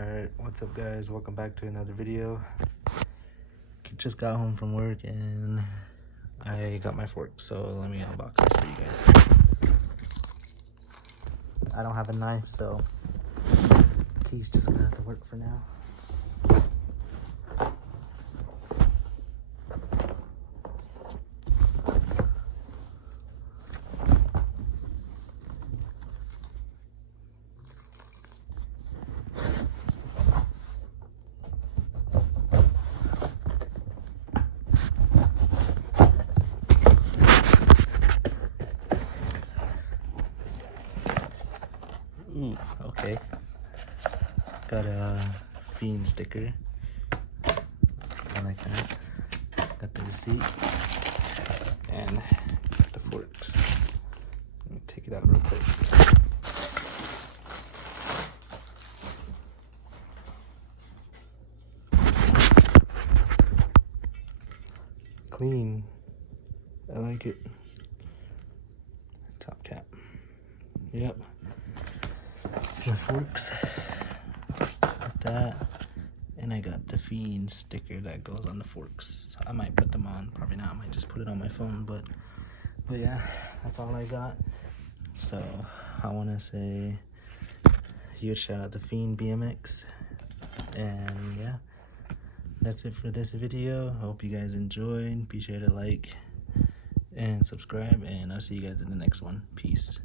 Alright, what's up guys? Welcome back to another video. Just got home from work and I got my fork, so let me unbox this for you guys. I don't have a knife, so key's just gonna have to work for now. Ooh, okay. Got a Fiend sticker. I like that. Got the receipt. And the forks. Let me take it out real quick. Clean. I like it. Top cap. Yep. It's my forks. Got that. And I got the Fiend sticker that goes on the forks. I might put them on. Probably not. I might just put it on my phone. But yeah, that's all I got. So I want to say huge shout out to Fiend BMX. And yeah, that's it for this video. Hope you guys enjoyed. Be sure to like and subscribe, and I'll see you guys in the next one. Peace.